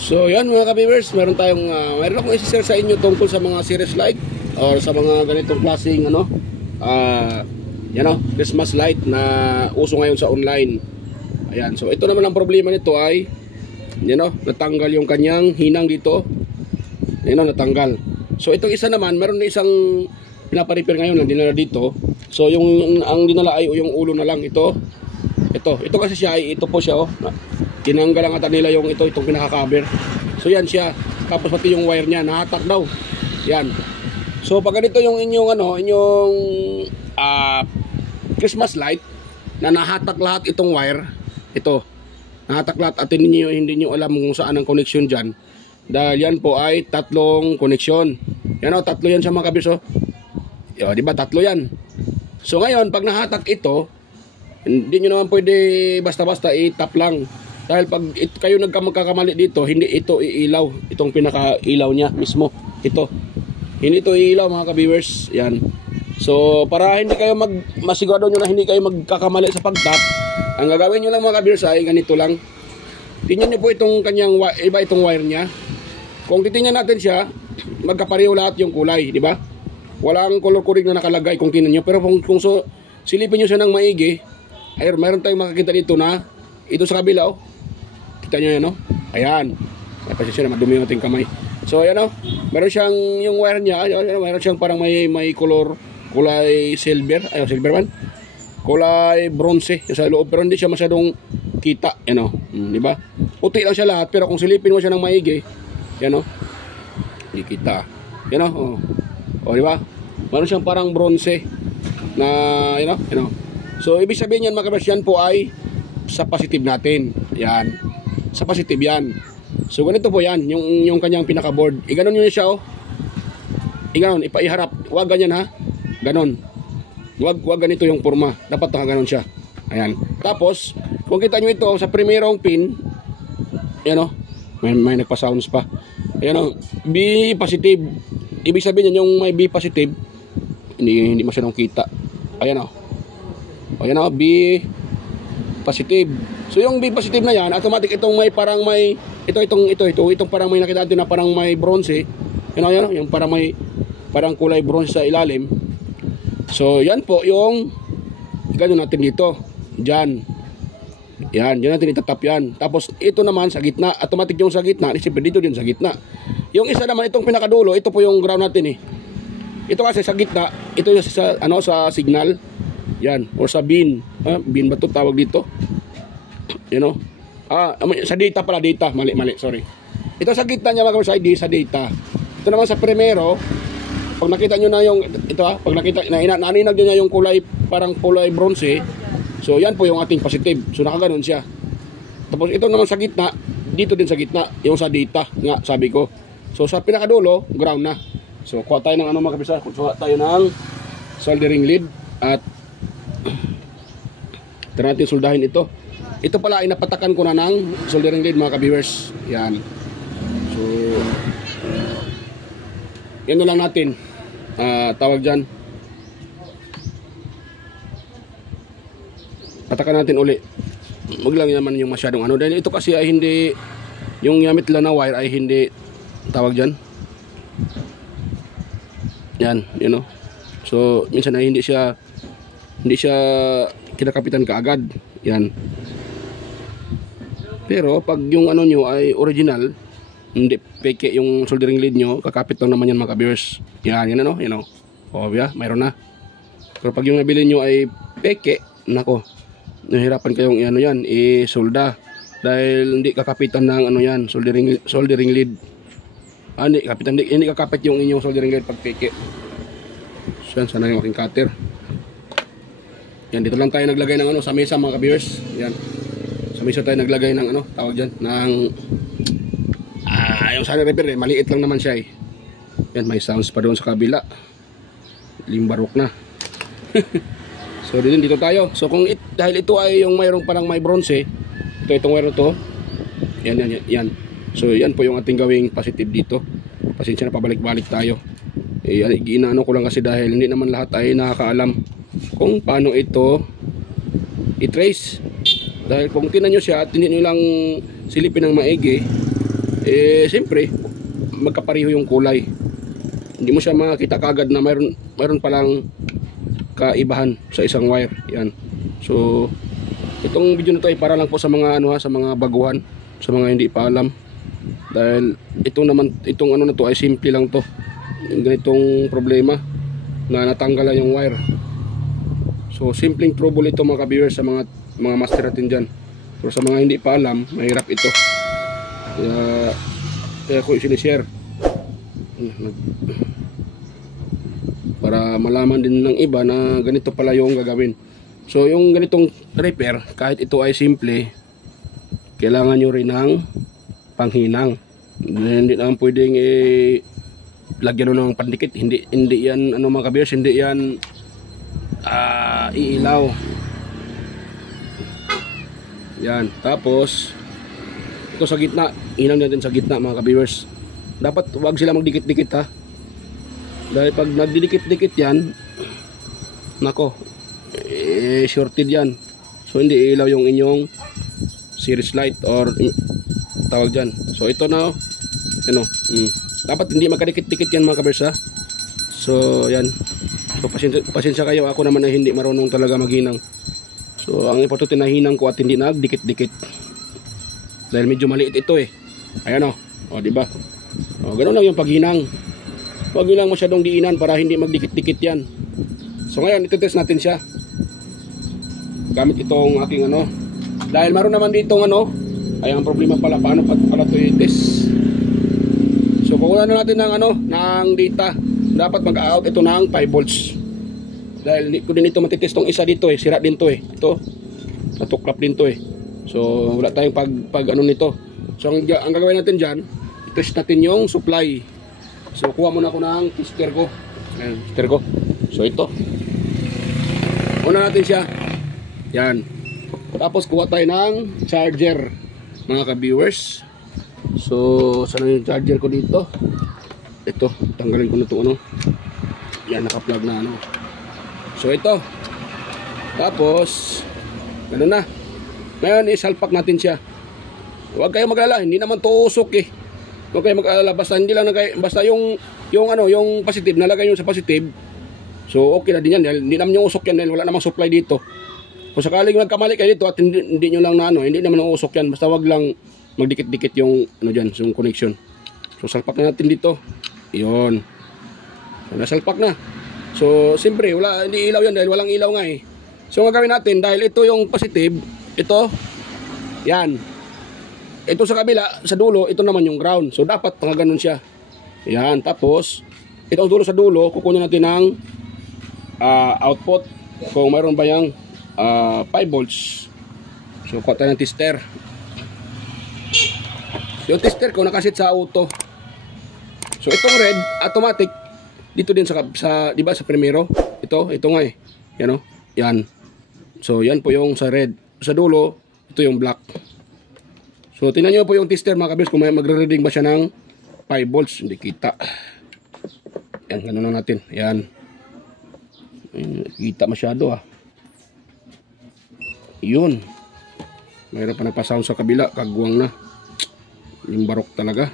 So yan mga ka-viewers, meron akong i-share sa inyo tungkol sa mga series light or sa mga ganitong klaseng Christmas light na uso ngayon sa online. Ayan, so ito naman ang problema nito ay natanggal yung kanyang hinang dito. Natanggal. So itong isa naman, meron na isang pinaparepair ngayon lang dinala dito. So yung ang dinala ay yung ulo na lang ito. Ito kasi siya ay ito po siya tinanggal ang ata nila itong pinaka-cover. So yan siya. Tapos pati yung wire niya nahatak daw. Yan. So pag ganito yung inyong Christmas light na nahatak lahat itong wire, ito. Nahatak lahat at hindi niyo alam kung saan ang connection diyan. Dahil yan po ay tatlong connection. Yan tatlo yan sa mga kabirso. Di ba tatlo yan? So ngayon pag nahatak ito, hindi nyo naman pwede basta-basta i-tap lang. Dahil pag kayo magkakamali dito, hindi ito iilaw. Itong pinaka-ilaw niya mismo. Ito. Hindi ito iilaw mga ka-viewers. Yan. So, para hindi kayo masigurado nyo na hindi kayo magkakamali sa pag-tap, ang gagawin nyo lang mga ka-viewers ay ganito lang. Tingnan nyo po itong kanyang, itong wire niya. Kung titingnan natin siya, magkapareho lahat yung kulay, di ba? Walang color coding na nakalagay kung tingnan nyo. Pero kung silipin nyo siya ng maigi, ay mayroon tayong makikita dito na ito sa kabila kita nyo yan ayan, may pasensya na madumi yung ating kamay. So ayan meron siyang yung wire niya, meron siyang parang may kulay silver, silver man, kulay bronze sa loob, pero hindi siya masyadong kita, di ba? Puti lang siya lahat, pero kung silipin mo siya ng maigi, hindi kita, di ba? Meron siyang parang bronze na so ibig sabihin yan mga kabers, yan po ay sa positive natin. Yan. Sa positive yan. So ganito po yan, yung kanyang pinaka-board. Iganon nyo siya Iganon, ipaiharap. Huwag ganyan ha. Ganon. Huwag ganito yung forma. Dapat nakaganon siya. Ayan. Tapos, kung kita nyo ito sa primerong pin, may nagpa-sounds pa. Ayan B positive. Ibig sabihin yan, yung may B positive, hindi masyadong kita. Ayan B positive. So yung B positive na yan, automatic itong may parang may itong parang may nakita natin na parang may bronze. Yung parang kulay bronze sa ilalim. So yan po yung gano'n natin dito. Diyan natin itatap yan. Tapos ito naman sa gitna, automatic yung sa gitna, siyempre dito din sa gitna. Yung isa naman itong pinakadulo, ito po yung ground natin Ito kasi sa gitna, ito yung sa signal. Yan, or sa bin. Bin ba ito tawag dito? Sa data pala, data. Mali, sorry. Ito sa gitna niya mga ID sa data. Ito naman sa primero, pag nakita nyo na yung, pag nakita, naninag nyo na yung kulay, parang kulay bronze, so yan po yung ating positive. So nakaganon siya. Tapos ito naman sa gitna, dito din sa gitna, yung sa data, nga sabi ko. So sa pinakadulo, ground na. So kuha tayo ng mga kabisa, kuha tayo ng soldering lead at tara natin soldahin ito. Ito pala ay napatakan ko na ng soldering lead mga ka-viewers. Yan. So yan na lang natin. Tawag dyan. Patakan natin uli. Huwag lang naman yung masyadong dahil ito kasi ay hindi, yung gamit lang na wire ay hindi, tawag dyan. Yan, So minsan ay hindi siya kinakapitan kaagad. Yan. Pero pag yung nyo ay original, hindi peke yung soldering lead nyo, kakapit lang naman yan mga ka-viewers. Yan mayroon na. Pero pag yung nabili nyo ay peke, nako, nahirapan kayong i-solda dahil hindi kakapitan ng soldering lead. Hindi kakapit yung inyong soldering lead pag peke. So yan, sana yung aking cutter. Yan, dito lang tayo naglagay ng sa mesa mga ka-viewers. Yan. Sa mesa tayo naglagay ng tawag dyan, ng yung sana repair maliit lang naman siya Yan, may sounds pa doon sa kabila. Limbarok na. So dito tayo. So kung dahil ito ay yung mayroong parang may bronze, itong wire to. Yan. So yan po yung ating gawing positive dito. Pasensya na, pabalik-balik tayo. Ginaano ko lang kasi dahil hindi naman lahat ay nakakaalam kung paano ito i-trace. Dahil kung tinan nyo siya at hindi nyo lang silipin ng maigi, siyempre magkapareho yung kulay. Hindi mo siya makita kagad na mayroon palang kaibahan sa isang wire. Yan. So itong video na to ay para lang po sa mga sa mga baguhan, sa mga hindi pa alam. Dahil itong ano na to ay simple lang to. Yung ganitong problema na natanggalan yung wire. So simpleng trouble ito mga ka-viewers sa mga master natin dyan. Pero sa mga hindi pa alam, mahirap ito. Kaya ko sinishare para malaman din ng iba na ganito pala yung gagawin. So yung ganitong repair, kahit ito ay simple, kailangan nyo rin ng panghinang. Hindi naman pwedeng lagyan ng pandikit. Hindi yan mga ka-viewers, hindi yan iilaw. Yan. Tapos ito sa gitna, hinang natin sa gitna mga ka-viewers. Dapat wag sila magdikit-dikit ha. Dahil pag nagdidikit-dikit yan, nako, shorted yan. So hindi ilaw yung inyong series light or tawag dyan. So ito na, dapat hindi magkadikit-dikit yan mga ka-viewers ha. So yan. So pasensya kayo, ako naman ay hindi marunong talaga maghinang. So ang importante na hinang ko at hindi nagdikit-dikit. Dahil medyo maliit ito Ayan o, di ba? O, ganoon lang yung paghinang. Huwag nyo lang masyadong diinan para hindi magdikit-dikit yan. So ngayon, ito-test natin siya. Gamit itong aking Dahil meron naman ditong ay ang problema pala, paano pala ito i-test. So kukuha na natin ng data. Dapat mag-out ito ng 5 volts. Dahil hindi ko din ito matitest tong isa dito sira din to Ito, natuklap din to So wala tayong pag nito. So ang gagawin natin dyan, i-test natin yung supply. So kuha muna ako ng tester ko. Ayan, tester ko. So ito. Una natin siya. Yan. Tapos kuha tayo ng charger, mga ka-viewers. So saan yung charger ko dito? Ito, tanggalin ko na ito Yan, naka-plug na So ito. Tapos ganoon na. Ngayon isalpak natin siya. Huwag kayong mag-alala, hindi naman to usok Huwag kayong mag-alala, basta hindi lang basta yung positive nalagay nyo sa positive. So okay na din yan, dahil hindi naman yung usok yan, dahil wala namang supply dito. Kung sakaling nagkamali kayo dito at hindi nyo lang na hindi naman yung usok yan, basta wag lang magdikit-dikit yung dyan, yung connection. So salpak na natin dito. Yun. So nasalpak na. So siyempre hindi ilaw yan dahil walang ilaw nga So ang gagawin natin, dahil ito yung positive, ito, yan. Ito sa kabila, sa dulo, ito naman yung ground. So dapat mga ganun siya. Yan, tapos ito dulo sa dulo, kukunin natin ng output kung mayroon ba yung 5 volts. So kuha tayo ng tester. Yung tester ko nakasit sa auto. So itong red, automatic dito din sa di ba sa primero. Ito nga Yan Yan. So yan po yung sa red. Sa dulo, ito yung black. So tingnan niyo po yung tester mga ka-viewers kung may magre-reading ba siya ng 5 volts. Hindi kita. Yan, ganun lang natin. Yan. Kita masyado Yun. Mayroon pa nagpa-sound sa kabila. Kagwang na. Yung barok talaga.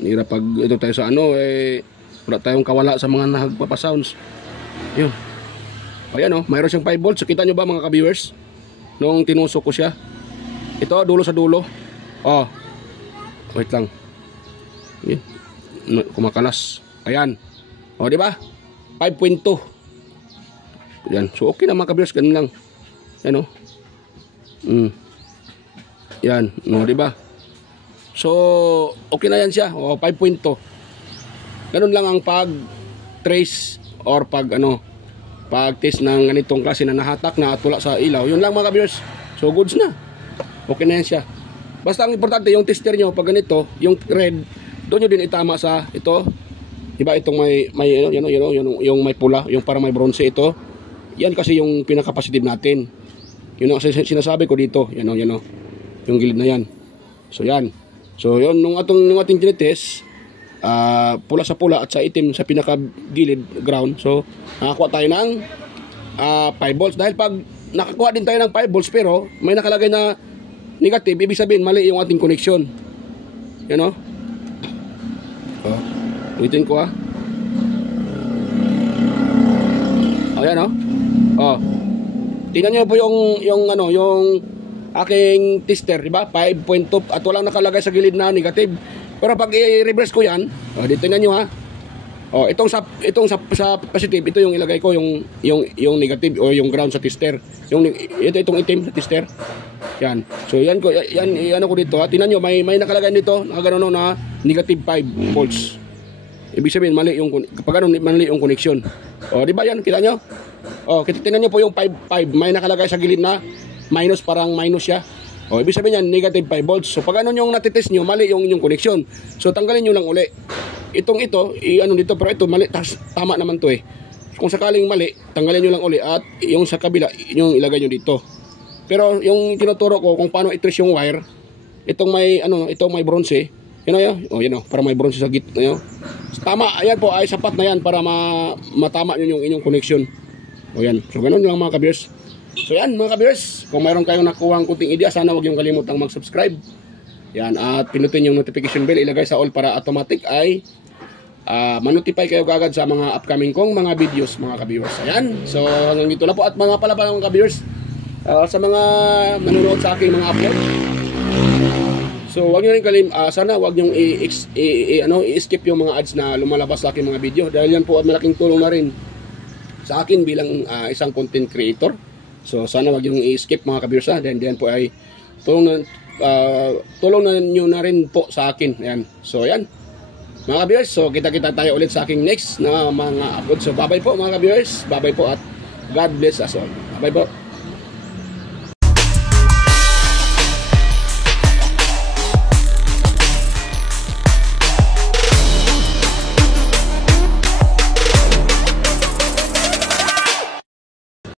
Nira pag ito tayo sa wala tayong kawala sa mga nagpapa-sounds. Yun. Ayan mayroon siyang 5 volts. So, kita nyo ba mga ka-viewers? Nung tinusok ko siya. Ito, dulo sa dulo. Wait lang. Yan. Kumakalas. Ayan. Di ba? 5.2. Yan. So, okay na mga ka-viewers. Ganun lang. Yan Yan. Di ba? So, okay na yan siya. 5.2. Ganun lang ang pag-trace or pag-test ng ganitong klase na nahatak na at wala sa ilaw. Yun lang mga ka-viewers. So, goods na. Okay na yan siya. Basta ang importante, yung tester nyo, pag ganito, yung red, doon nyo din itama sa ito. Diba itong yung may pula, yung parang may bronze ito. Yan kasi yung pinaka-positive natin. Yun ang sinasabi ko dito. Yan yung gilid na yan. So yan. So yun, nung ating tinitest, pula sa pula at sa itim sa pinaka-gilid ground. So nakakuha tayo ng 5 volts. Dahil pag nakakuha din tayo ng 5 volts pero may nakalagay na negative, ibig sabihin mali yung ating connection. Yan o. Oh, ulitin ko Ayan o. Oh. Tingnan niyo po yung aking tester, di ba? 5.2 at walang nakalagay sa gilid na negative. Pero pag i-reverse ko 'yan, dito tingnan niyo itong sa positive, ito yung ilagay ko yung negative o yung ground sa tester. Itong itim na tester. Yan. So yan ko ko dito Tingnan niyo may nakalagay dito, nakagano na negative 5 volts. Ibig sabihin mali yung connection. Di ba yan? Kita nyo? Tingnan nyo po yung 5. May nakalagay sa gilid na minus, parang minus siya. Ibig sabihin yan, negative 5 volts. So pag yung natitest nyo, mali yung inyong connection. So tanggalin nyo lang uli. Ito, dito, pero ito mali. Tama naman to Kung sakaling mali, tanggalin nyo lang uli. At yung sa kabila, yung ilagay nyo dito. Pero yung tinuturo ko kung paano i-trace yung wire, itong may bronze, yan para may bronze sa gitna. Tama, ayan po, ay sapat na yan para matama nyo yung inyong connection. Yan. So ganun lang mga ka-viewers. So yan mga ka-viewers, kung mayroon kayong nakuha ang kunting idea, sana huwag yung kalimutang mag-subscribe. Yan, at pinutin yung notification bell, ilagay sa all para automatic ay ma-notify kayo agad sa mga upcoming kong mga videos mga ka-viewers. Ayan, so hanggang dito na po. At mga pala mga ka-viewers, sa mga nanonood sa aking mga upload, so wag niyo rin sana wag niyo i-skip yung mga ads na lumalabas sa aking mga video, dahil yan po ay malaking tulong na rin sa akin bilang isang content creator. So sana wag niyo i-skip mga ka-viewers, dahil yan po ay tulong na niyo na rin po sa akin. Ayan. So ayan mga ka-viewers, so kita-kita tayo ulit sa aking next na mga upload. So bye-bye po mga ka-viewers, bye-bye po at God bless us all. Bye-bye po.